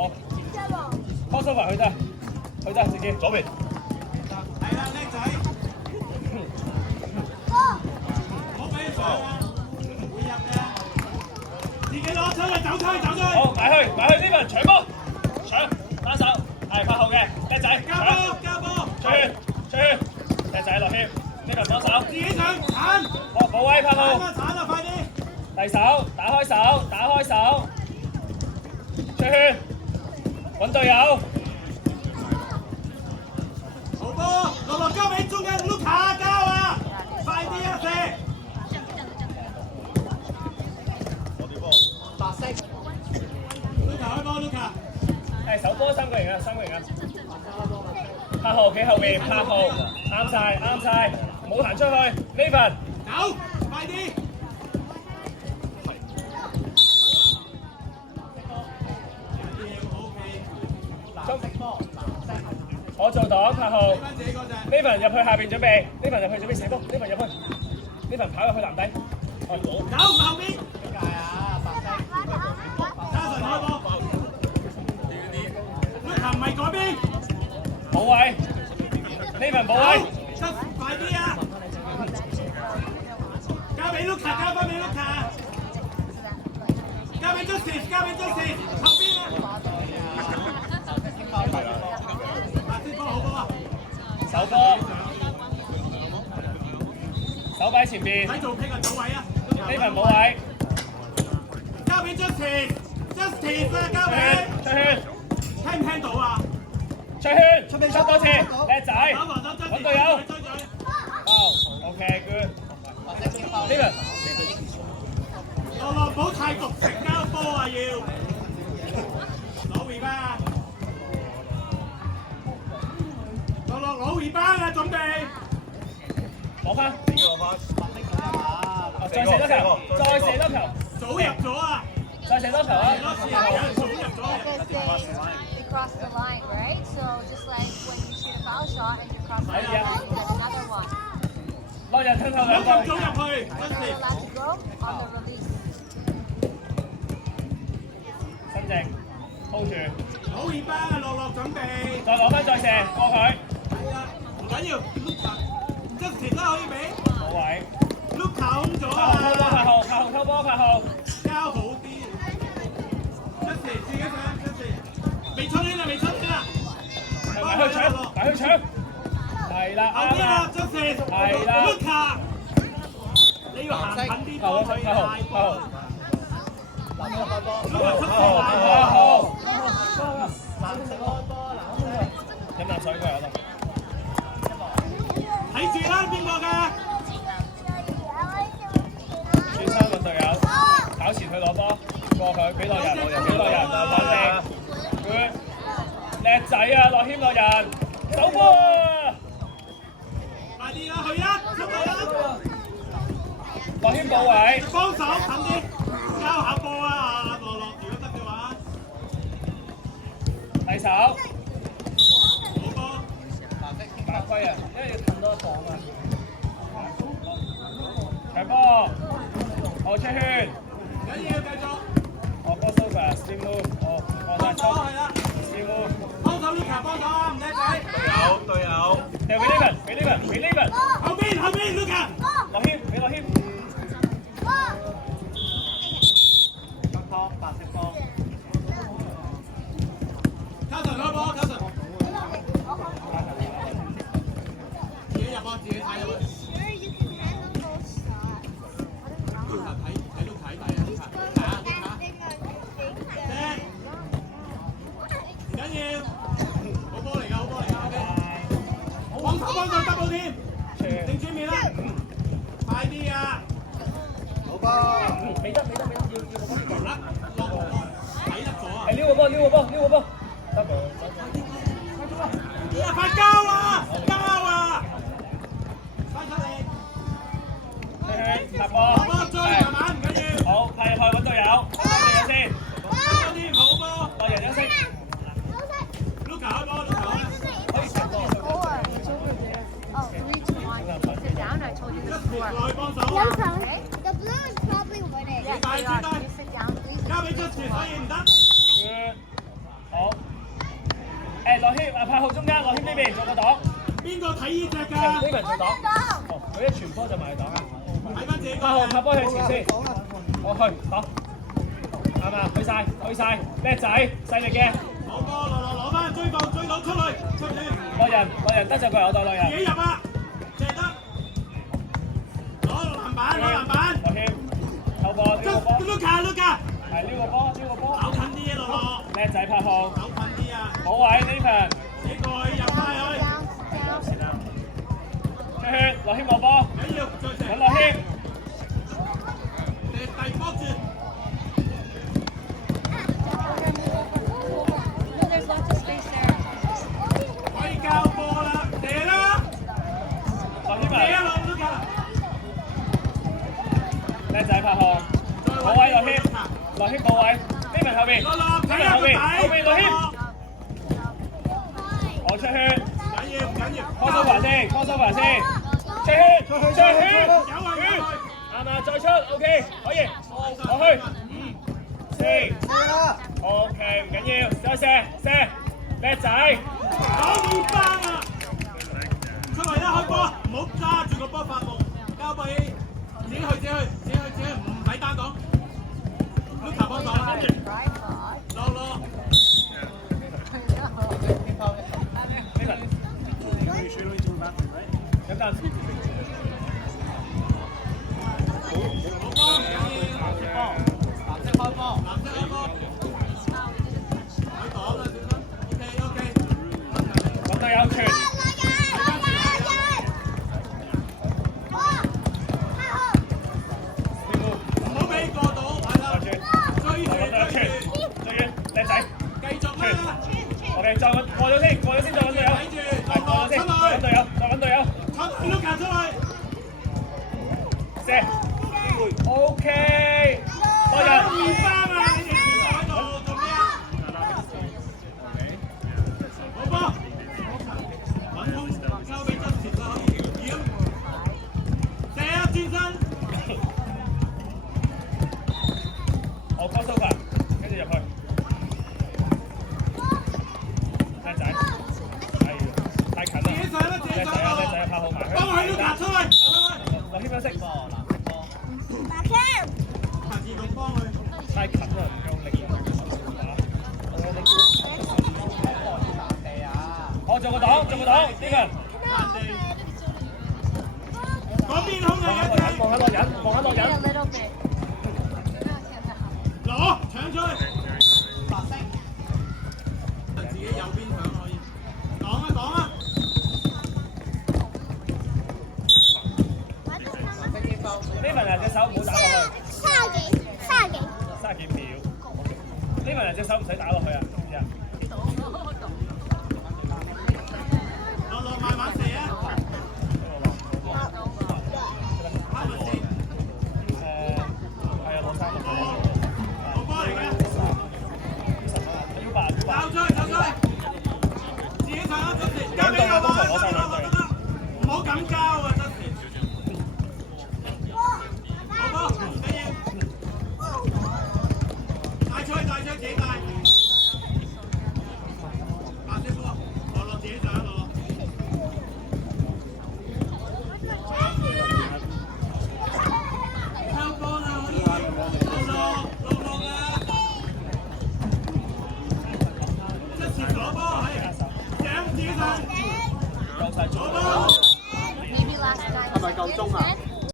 好 ，cross over 去得，自己左邊。係啦，叻仔。好俾佢上啊！會入嘅。自己攞出去，走出去。好，埋去呢邊搶波，搶單手，係拍後嘅，叻仔，交波，出圈，叻仔落圈，呢邊幫手，自己上，鏟，好補位拍後，鏟啊，快啲！遞手，打開手，出圈，揾隊友，好波，落交俾中間 Luka 交啊！快啲啊，射！我啲波。白色。Luka 開波 ，Luka。係手波三個人啊，拍後企後面，拍後，啱晒，冇行出去 ，Nathan，走，快啲！我做檔拍後翻自己嗰隻。 ，Nathan 入去下邊準備射波，Nathan 入去，Nathan跑入去籃底，走後邊。點解啊？白色。加神開波。Luka 唔係嗰邊。補位 ，Nathan 補位，快啲啊！交俾 Luka， 交翻俾 Luka， 交俾 Justin， 後邊啊！白色波好波啊！手波，手擺前邊睇做 pick 啊，走位啊，Nathan 補位，交俾 Justin 啊，交俾出圈，聽唔聽到啊？出圈，出多次，叻仔，揾隊友，哦 ，OK good，Nathan，落唔好太焗成交波啊要，攞 rebound， 攞 rebound 啊準備，攞翻，再射多球，早入咗啊！再射多球啊！多次啊，有人早入咗啊！ Because they cross the line, right? So just like when you shoot a foul shot and you cross the line, you get another one. 落人吞後兩個，咁早入去，You're not allowed to go on the release. 新正 hold 住，攞 rebound 啊，落準備。再攞翻再射過佢，係啊，唔緊要 ，Luka，Justin 都可以俾補位， ，Luka 空咗拍後啊！偷波，拍後，交好啲 ，Justin 自己上 ，Justin 未出圈啊！埋去搶，係啦，後邊啊啱啦， ，Justin，係啦 ，Luka，你要行近啲波，佢大波。Luka 出線大波。飲啖水佢有得，睇住啦，邊個㗎？轉身揾隊友，跑前去攞波，過佢俾落人，落地，佢叻仔啊，落謙落人，走波啊！快啲啦，去啦，出嚟啦！落謙補位，幫手近啲，交下波啊！落，如果得嘅話，提手，好波。犯規啊，因為要褪多一磅啊。長波，我出圈，緊要繼續。我波 super spin move，我幫手係啦， spin move，幫手 Luka 幫手啊，唔使仔。隊友。掉俾 Nathan，後邊 Luka。落謙俾落謙，波，白色波。加神開波，加神。自己入波，自己睇入去。Luka 睇 Luka 睇啊 ，Luka 唔緊要，好波嚟㗎，OK。幫手 double 添，定轉面啦，快啲啊！好波。未得，要落睇得咗啊！係撩個波，得噃。快交啊！快出嚟！拍波，波追慢慢唔緊要。好，派入去揾隊友先，多啲好波。落人休息。 Luka 開波，Luka 開。可以食波。 Or it's over there. Oh, 3-2-1. Sit down. I told you the score. 落去幫手。 Okay? The blue is probably winning. Yes, they are. You sit down, please. 交俾 Justin 可以唔得。好， 8號中間，樂謙呢邊做個擋。邊個睇呢只呢㗎？邊做擋。哦，佢一傳波就埋擋啊！睇翻自己8號拍波向前先。講啦，我去擋。啱啊！去晒，叻仔，細力嘅。攞波攞翻追到出去，落人得就佢有對落人。自己入啊！射得，攞籃板。樂謙，後波呢個波。Luka，係呢個波。走近啲嘢落，叻仔8號。走近啲啊！好位 Nathan。自己過去入翻去，出血，樂謙攞波。緊要再射，揾樂謙。第波住。 There's lots of space there. 可以交波啦，射啦，樂謙射啊！落 Luka，叻仔8號。好位樂謙冇位。Nathan後邊。落睇 Nathan 下個後邊底，樂謙。我出血。唔緊要，拖手牌先，出血，啱啊，再出 ，OK， 可以，我去，5、4， OK， 唔緊要，再射，叻仔，攞會翻啊！出嚟啦，開波，唔好揸住個波發夢，交俾自己去，唔使單講。Luka 幫講啦，落。 咁但咁都有傳，唔好俾過到，係啦，追住，叻仔，繼續啦， OK， 再過咗先，再揾隊友，睇住，落再揾隊友，出 Luka 出去，射 ，OK， 多人。會翻啊！你哋全部喺度做咩啊？好波，揾空交俾真田啦，可以掩，射啊轉身，我 cross over， 跟住入去，叻仔，太近啦，自己上啦，叻仔8號埋去，幫佢 Luka 出去，樂謙休息，自動幫佢。 太近啦，唔夠力。我做個擋，呢個。嗰邊空啊！望下落人， A little bit. 攞搶出去，白色，自己右邊搶可以，擋啊！呢份人隻手唔好打落去。30幾秒。呢份人隻手唔使打落去啊，知唔知啊？落慢慢射啊！拋埋先，係啊，攞3個。好波嚟嘅，腰8。走出去，自己上啦，真田，交俾我啦，唔好咁交啊，真田。 帶出自己帶，白色波，落自己上落。收波啦，可以落啊！一次左波係，上自己上，夠晒左波。 Maybe last time. 係咪夠鐘啊？